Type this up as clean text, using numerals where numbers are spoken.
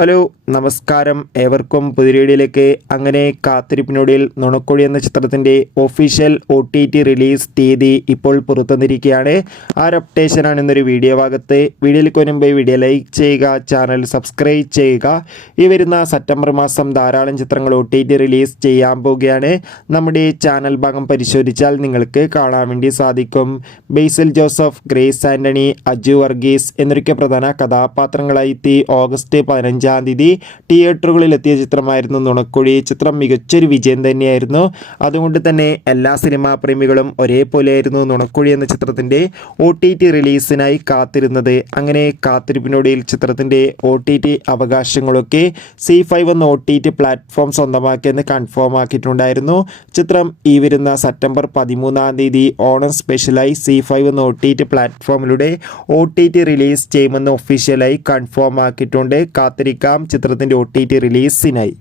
Hello നമസ്കാരം, ഏവർക്കും പുതിയ വീഡിയോയിലേക്ക്. അങ്ങനെ കാത്തിരിപ്പിനൊടുവിൽ നുണക്കുഴി എന്ന ചിത്രത്തിൻ്റെ ഒഫീഷ്യൽ OTT റിലീസ് തീയതി ഇപ്പോൾ പുറത്തുവന്നിരിക്കുകയാണ്. ആ ഒരു അപ്ഡേഷനാണ് ഇന്നൊരു വീഡിയോ ഭാഗത്ത്. വീഡിയോയിലേക്ക് വരുമ്പോൾ വീഡിയോ ലൈക്ക് ചെയ്യുക, ചാനൽ സബ്സ്ക്രൈബ് ചെയ്യുക. ഈ വരുന്ന സെപ്റ്റംബർ മാസം ധാരാളം ചിത്രങ്ങൾ OTT റിലീസ് ചെയ്യാൻ പോവുകയാണ്. നമ്മുടെ ചാനൽ ഭാഗം പരിശോധിച്ചാൽ നിങ്ങൾക്ക് കാണാൻ വേണ്ടി സാധിക്കും. ബേസിൽ ജോസഫ്, ഗ്രേസ് ആൻ്റണി, അജു വർഗീസ് എന്നൊക്കെ പ്രധാന കഥാപാത്രങ്ങളായി ഓഗസ്റ്റ് 15 തീയതി തിയേറ്ററുകളിലെത്തിയ ചിത്രമായിരുന്നു നുണക്കുഴി. ചിത്രം മികച്ചൊരു വിജയം തന്നെയായിരുന്നു. അതുകൊണ്ട് തന്നെ എല്ലാ സിനിമാ പ്രേമികളും ഒരേപോലെയായിരുന്നു നുണക്കുഴി എന്ന ചിത്രത്തിൻ്റെ OTT റിലീസിനായി കാത്തിരുന്നത്. അങ്ങനെ കാത്തിരിപ്പിനൊടുവിൽ ചിത്രത്തിൻ്റെ OTT അവകാശങ്ങളൊക്കെ C5 എന്ന OTT പ്ലാറ്റ്ഫോം സ്വന്തമാക്കിയെന്ന് കൺഫേം ആക്കിയിട്ടുണ്ടായിരുന്നു. ചിത്രം ഈ വരുന്ന സെപ്റ്റംബർ 13 തീയതി ഓണം സ്പെഷ്യലായി C5 എന്ന OTT പ്ലാറ്റ്ഫോമിലൂടെ OTT റിലീസ് ചെയ്യുമെന്ന് ഒഫീഷ്യലായി കൺഫേം ആക്കിയിട്ടുണ്ട്. കാത്തിരിക്കാം ചിത്രത്തിൻ്റെ OTT റിലീസിനായി.